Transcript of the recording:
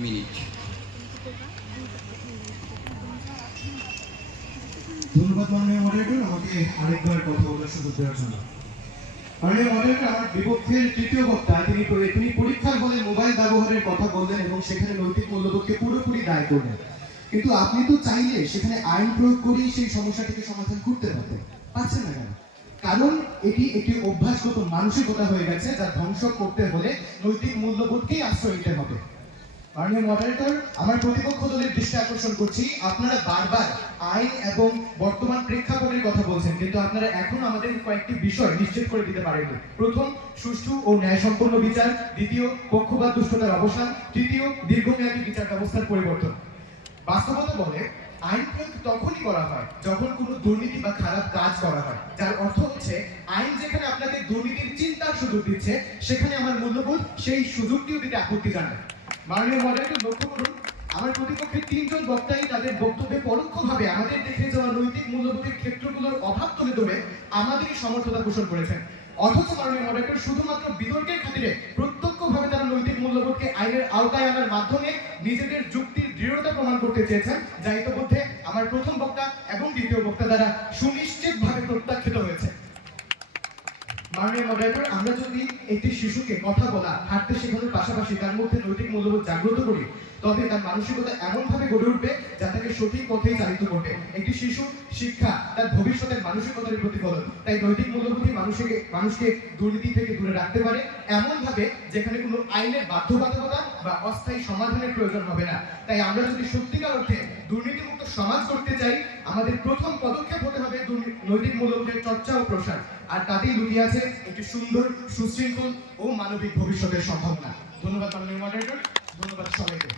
সেখানে কিন্তু আপনি তো চাইলে সেখানে আইন প্রয়োগ করেই সেই সমস্যাটিকে সমাধান করতে পারতেন। পারছেন না কেন? কারণ এটি একটি অভ্যাসগত মানসিকতা হয়ে গেছে, যা ধ্বংস করতে হলে নৈতিক মূল্যবোধকেই আশ্রয় নিতে হবে। মাননীয় মডারেটর আমার প্রতিপক্ষ দলের দৃষ্টি আকর্ষণ করছি। আপনারা বারবার আইন এবং বর্তমান প্রেক্ষাপটের কথা বলছেন, কিন্তু আপনারা এখন আমাদের কয়েকটি বিষয় নিশ্চিত করে দিতে পারেননি। প্রথম, সুষ্ঠু ও ন্যায়সম্পন্ন বিচার। দ্বিতীয়, পক্ষপাত দুষ্টতার অবসান। তৃতীয়, দীর্ঘমেয়াদী বিচার ব্যবস্থার পরিবর্তন। বাস্তবতা বলে, আইন প্রয়োগ তখনই করা হয় যখন কোনো দুর্নীতি বা খারাপ কাজ করা হয়। যার অর্থ হচ্ছে, আইন যেখানে আপনাকে দুর্নীতির চিন্তার সুযোগ দিচ্ছে, সেখানে আমার মূল্যবোধ সেই সুযোগটিও দিতে আপত্তি জানায়। মাননীয় মডারেটর লক্ষ্য করুন, আমার প্রতিপক্ষের তিনজন বক্তাই তাদের বক্তব্যে পরোক্ষভাবে আমাদের দেখে যাওয়া নৈতিক মূল্যবোধের ক্ষেত্রগুলোর অভাব তুলে ধরে আমাদেরই সমর্থতা পোষণ করেছেন। অথচ মাননীয় মডারেটর শুধুমাত্র বিতর্কের খাতিরে প্রত্যক্ষভাবে তারা নৈতিক মূল্যবোধকে আইনের আওতায় আনার মাধ্যমে নিজেদের যুক্তির দৃঢ়তা প্রমাণ করতে চেয়েছেন। যা ইতিমধ্যে আমার প্রথম বক্তা এবং দ্বিতীয় বক্তা দ্বারা সুনিশ্চিতভাবে মাননীয় মডারেটর আমরা যদি একটি শিশুকে কথা বলা, হাঁটতে শেখানোর পাশাপাশি তার মধ্যে নৈতিক মূল্যবোধ জাগ্রত করি, তবে তার মানসিকতা এমন ভাবে গড়ে উঠবে যা তাকে সঠিক পথেই চালিত করবে। একটি শিশু শিক্ষা তার ভবিষ্যতের মানসিকতার প্রতিফলন। তাই নৈতিক মূল্যবোধই মানুষকে মানুষকে দুর্নীতি থেকে দূরে রাখতে পারে এমন ভাবে যেখানে কোনো আইনের বাধ্যবাধকতা বা অস্থায়ী সমাধানের প্রয়োজন হবে না। তাই আমরা যদি সত্যিকার অর্থে দুর্নীতিমুক্ত সমাজ করতে চাই, আমাদের প্রথম পদক্ষেপ নৈতিক মূল্যবোধের চর্চা ও প্রসার। আর তাতেই লুকিয়ে আছে একটি সুন্দর, সুশৃঙ্খল ও মানবিক ভবিষ্যতের সম্ভাবনা। ধন্যবাদ ধন্যবাদ সবাইকে।